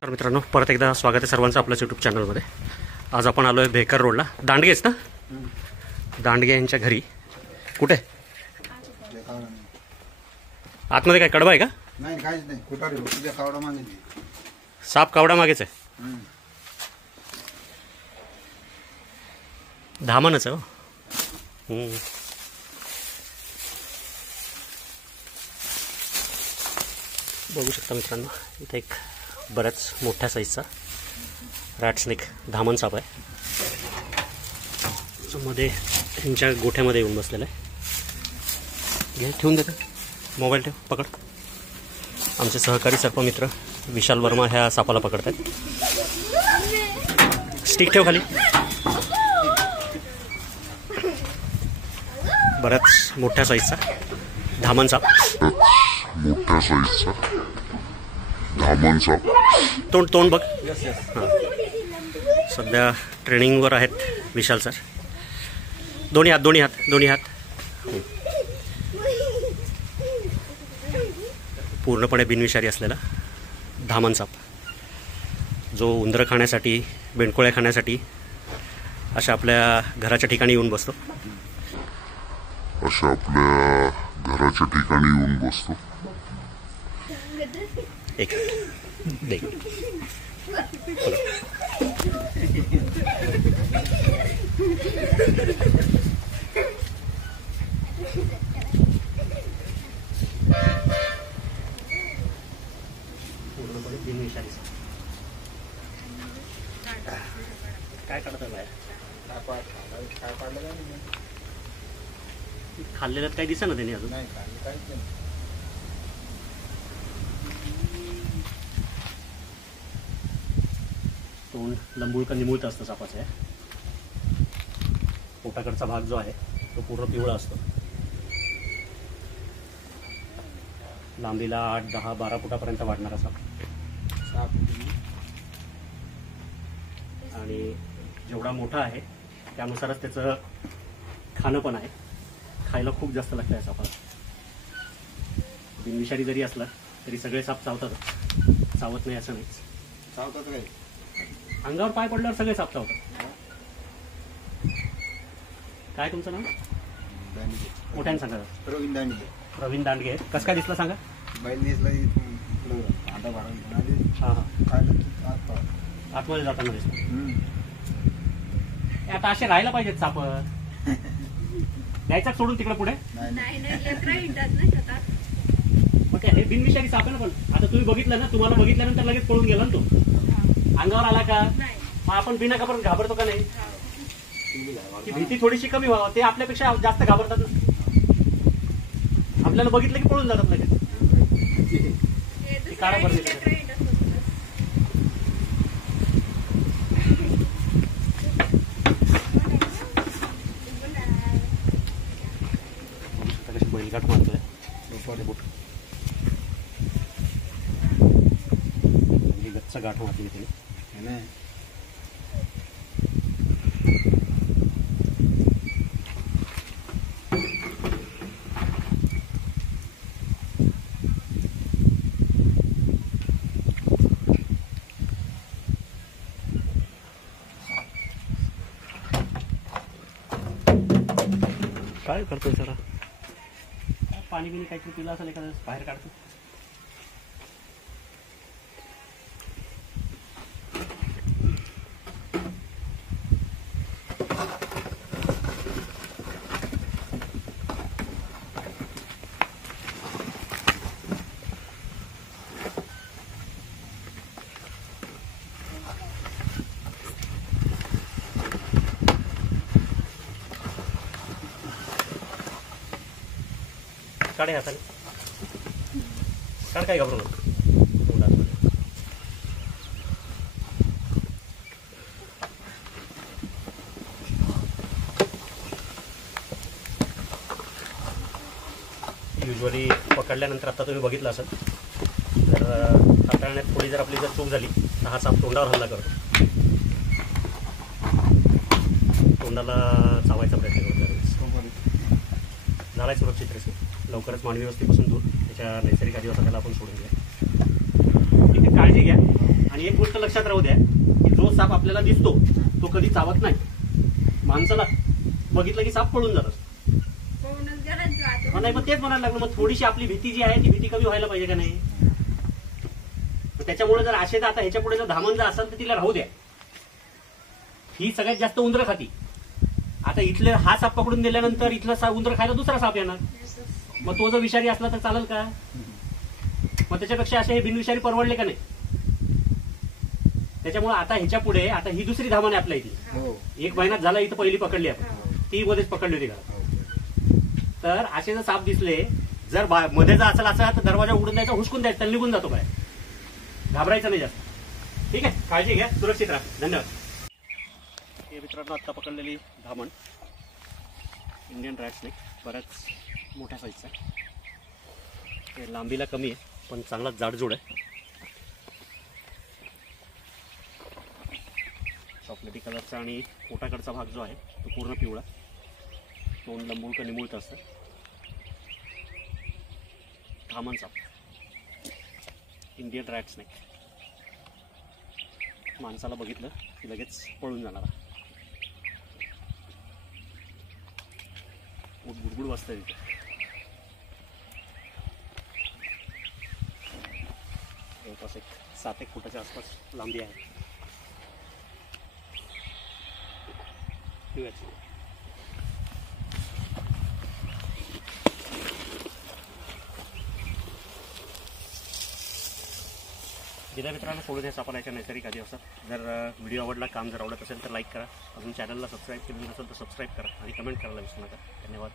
तर मित्रांनो, परत एकदा स्वागत आहे सर्वांचं आपल्याच यूट्यूब चॅनलमध्ये. आज आपण आलो आहे भेकर रोडला, दांडगेच ना, दांडगे यांच्या घरी. कुठे आतमध्ये काय कडबा आहे का? नाही, काहीच नाही. कुठारी तुझ्या कावडा मागे साप कावडा मागेच आहे. धामणच आहे. बघू शकता मित्रांनो, इथे एक बऱ्याच मोठ्या साईजचा रॅटस्नेक धामण साप आहे. मध्ये त्यांच्या गोठ्यामध्ये येऊन बसलेला आहे. घे, ठेवून देतो मोबाईल, ठेव, पकड. आमचे सहकारी सर्पमित्र विशाल वर्मा ह्या सापाला पकडतात. स्टिक ठेव खाली. बऱ्याच मोठ्या साईजचा धामण साप. तोंड तोंड बघ. हां, सध्या ट्रेनिंगवर आहेत विशाल सर. दोन्ही हात दोन्ही हात दोन्ही हात. पूर्णपणे बिनविषारी असलेला धामण साप, जो उंदरं खाण्यासाठी, बेंडकोळ्या खाण्यासाठी अशा आपल्या घराच्या ठिकाणी येऊन बसतो. एक दे. पूर्णपणे बिनविषारी साप. काय काढतं बाहेर? खाल्लेलं काही दिसा ना त्यांनी अजून. तोंड लंबुळका निमुळत असतं सापाचं. पोटाकडचा भाग जो आहे तो पूर्ण पिवळा असतो. लांबीला 8, 10, 12 फुटापर्यंत वाढणारा साप. आणि जेवढा मोठा आहे त्यानुसारच त्याचं खाणं पण आहे. खायला खूप जास्त लागतं आहे सापाला. बिनविषारी जरी असला तरी सगळे साप चावतात. चावत नाही असं नाही. चावतात काय? अंगावर पाय पडल्यावर सगळे साप चावतात. काय तुमचं नाव? दांडगे. मोठ्याने सांगा. प्रवीण दांडगे. प्रवीण दांडगे. कसं काय दिसला सांगा? बैल दिसला आता बारा. हां हां, काय आतमध्ये जाताना दिसला. आता असे राहायला पाहिजेत साप. द्यायचा सोडून तिकडे पुढे. मग हे बिनविषारी साप आहे ना. पण आता तुम्ही बघितलं ना, तुम्हाला बघितल्यानंतर लगेच पळून गेला ना तो. अंगावर आला का मग आपण बिना घाबरतो का नाही? की भीती थोडीशी कमी व्हावं. ते आपल्यापेक्षा जास्त घाबरतात ना. आपल्याला बघितलं की पळून जातात लगेच. काढा बरं. कशी बैलगाठ मारतोय. गच्च गाठ मारली तिने. काय करतोय सर? पाणी बिणी काहीतरी पिलं असेल एखाद्या बाहेर काढतो. काढे हाताने. काढ, काय घाबरू नको. युजली पकडल्यानंतर आता तुम्ही बघितलं असेल तर हाताळण्यात थोडी जर आपली चूक झाली तर हा साप तोंडावर हल्ला करतो. तोंडाला चावायचा प्रयत्न करतो. झालाय सुरक्षित रेस्क्यू. लवकरच मानवी वस्तीपासून दूर त्याच्या नैसर्गिक अधिवासाला आपण सोडून द्या. इथे काळजी घ्या आणि एक गोष्ट लक्षात राहू द्या की जो साप आपल्याला दिसतो तो कधी चावत नाही. माणसाला बघितलं की साप पळून जात असतो. नाही मग तेच म्हणायला लागलं, मग थोडीशी आपली भीती जी आहे ती भीती कमी व्हायला पाहिजे का नाही. त्याच्यामुळे जर आशेचा आता ह्याच्या पुढे जर धामण जर असेल तर तिला राहू द्या. ही सगळ्यात जास्त उंदरं खाती. आता इथले हा साप पकडून दिल्यानंतर इथला उंदर खायला दुसरा साप येणार, मग तो जर विषारी असला तर चालेल का. मग त्याच्यापेक्षा असे हे बिनविषारी परवडले का नाही. त्याच्यामुळे आता ह्याच्या पुढे आता ही दुसरी धामण आहे आपल्या इथे. 1 महिन्यात झाला इथं पहिली पकडली आपण, ती मध्येच पकडली होती घरात. तर असे जर साप दिसले जर मध्ये जर असेल असं तर दरवाजा उघडून द्यायचा, हुसकून द्यायचा, त्याला निघून जातो बाहेर. घाबरायचं नाही जास्त. ठीक आहे, काळजी घ्या, सुरक्षित राहा. धन्यवाद. हे मित्रांनो आत्ता पकडलेली धामण इंडियन रॅट स्नेक, बऱ्याच मोठ्या साईजचा आहे. लांबीला कमी आहे पण चांगला जाडजूड आहे. चॉकलेटी कलरचा आणि पोटाकडचा भाग जो आहे तो पूर्ण पिवळा, तोंड लंबूळकं निमुळतं असतं. धामण साप, इंडियन रॅट स्नेक. माणसाला बघितलं की लगेच पळून जाणार. गुडगुड वाजतंय तिथे. जवळपास 7-1 फुटाच्या आसपास लांबी आहे. जिल्हा मित्रांनो सोडून द्या सापाला याच्या नैसर्गिक अधिवासात. जर व्हिडिओ आवडला, काम जर आवडत असेल तर लाईक करा. अजून चॅनलला सबस्क्राईब केलं नसेल तर सबस्क्राईब करा आणि कमेंट करायला विसरू नका. धन्यवाद.